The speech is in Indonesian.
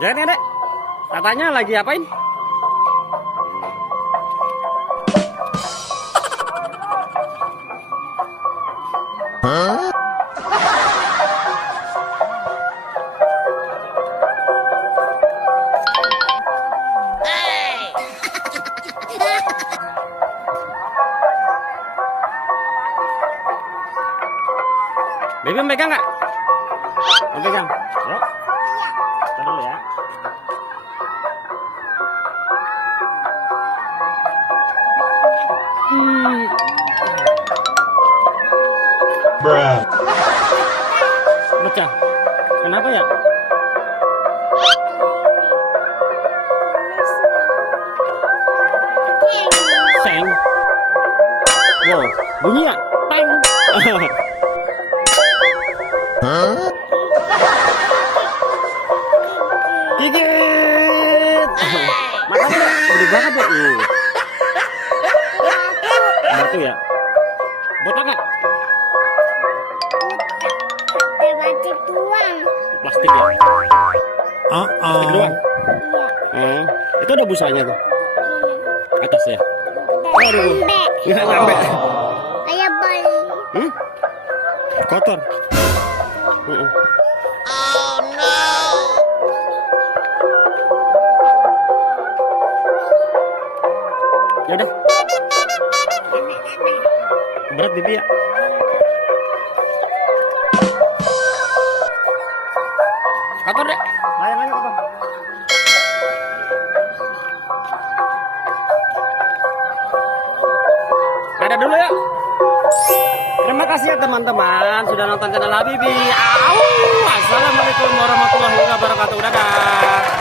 Jangan ya, Dek. Katanya lagi apain? Hah? Baby megang nggak? Mau pegang? Yuk. Kita dulu ya. Bruh. Pecah. Kenapa ya? Seng. Wow, bunyi ya? Peng. Hah? Gigit. Makanya gede banget ya. Batu ya? Botak nggak? Plastik ya? Plastik doang? Oh, itu ada busanya tuh? Atas ya? Aduh, nggak nyampe. Kayak bali. Kotor. Ya udah. Berat bibi ya. Kotor deh. Layangannya kotor. Ada dulu ya. Terima kasih ya teman-teman sudah nonton channel Habibi. Assalamualaikum warahmatullahi wabarakatuh. Dadah.